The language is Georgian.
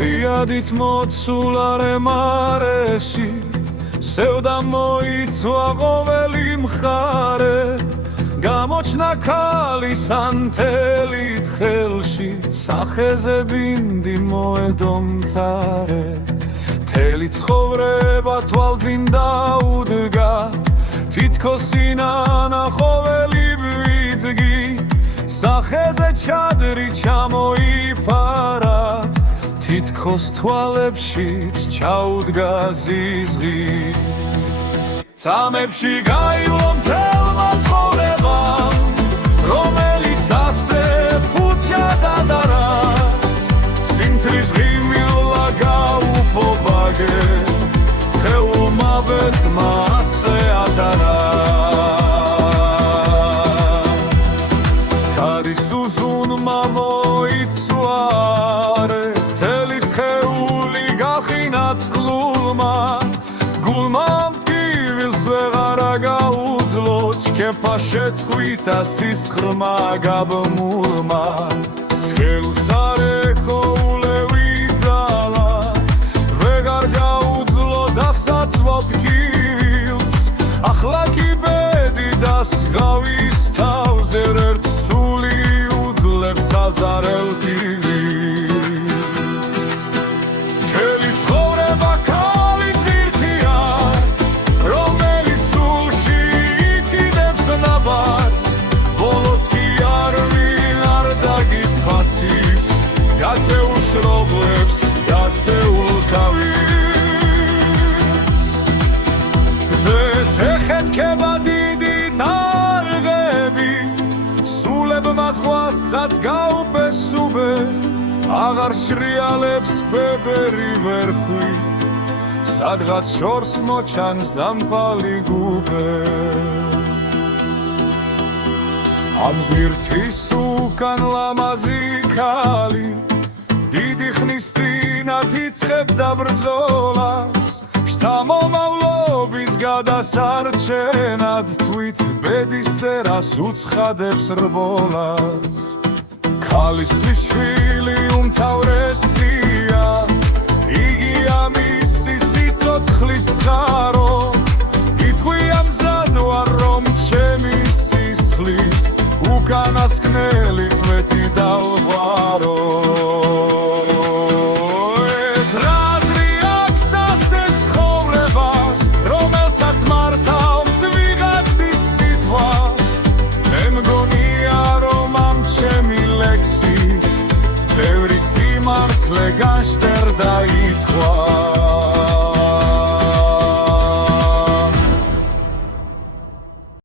რიადით მოცულარე მარეში სევდა მოიცვა ყოველი მხარე გამოჩნდა ქალის ანთელით ხელში სახეზე ბინდი მოედო მცარე მთელი ცხოვრება თვალწინ დაუდგა თითქოს ინანახოველი ბიძგი სახეზე ჩადრი ჩამოიფარა თითქოს თვალებშიც ჩაუდგა ზიზღი წამებში გაივლო მთელმა ცხოვრებამ რომელიც ასე ფუჭა დადარა სიმცრის ღიმილვა გაუფობაგე ცხეულმა ბედმა ასე ადარა ქარის უზუნმა მოიცვარე მთელი სხეული გახინა წყლულმა გულმა მტკივილს ვეღარა გაუძლო ჩქეფა შეწყვიტა სისხლმა გაბმულმა სხეულს არ ეხოულევი ძალა ვეღარ გაუძლო დასაცვა ტკივილს ახლა კი ბედი დასღავის თავზე ერთ სული უძლებს აზარელ ტკივილს მთელი ცხოვრება ქალით ღირთია რომელიც სულში იკიდებს ნაბადს ბოლოს კი არვინ არ დაგიფასებს გაწეულ შრობლებს გაწეულ თავის დღეს ეხეთქება დიდი ტარღები სულებმა ზღვასაც გაუპეს სუბე აღარ შრიალებს ფებერი ვერხვი სადღაც შორს მოჩანს დამპალი გუბე ამ ღირთის უკან ლამაზი ქალი დიდი ხნის წინათ იწყებდა ბრძოლას შთამომავლობის გადასარჩენად თვით ბედის წერას უცხადებს რბოლას ქალისთვის შვილი უმთავრესია იგია მისი სიცოცხლის წყარო ითქვია მზად ვარ რომ ჩემი სისხლის უკანასკნელი წვეთი დავღვარო ბევრი სიმართლე განშტერდა ითქვა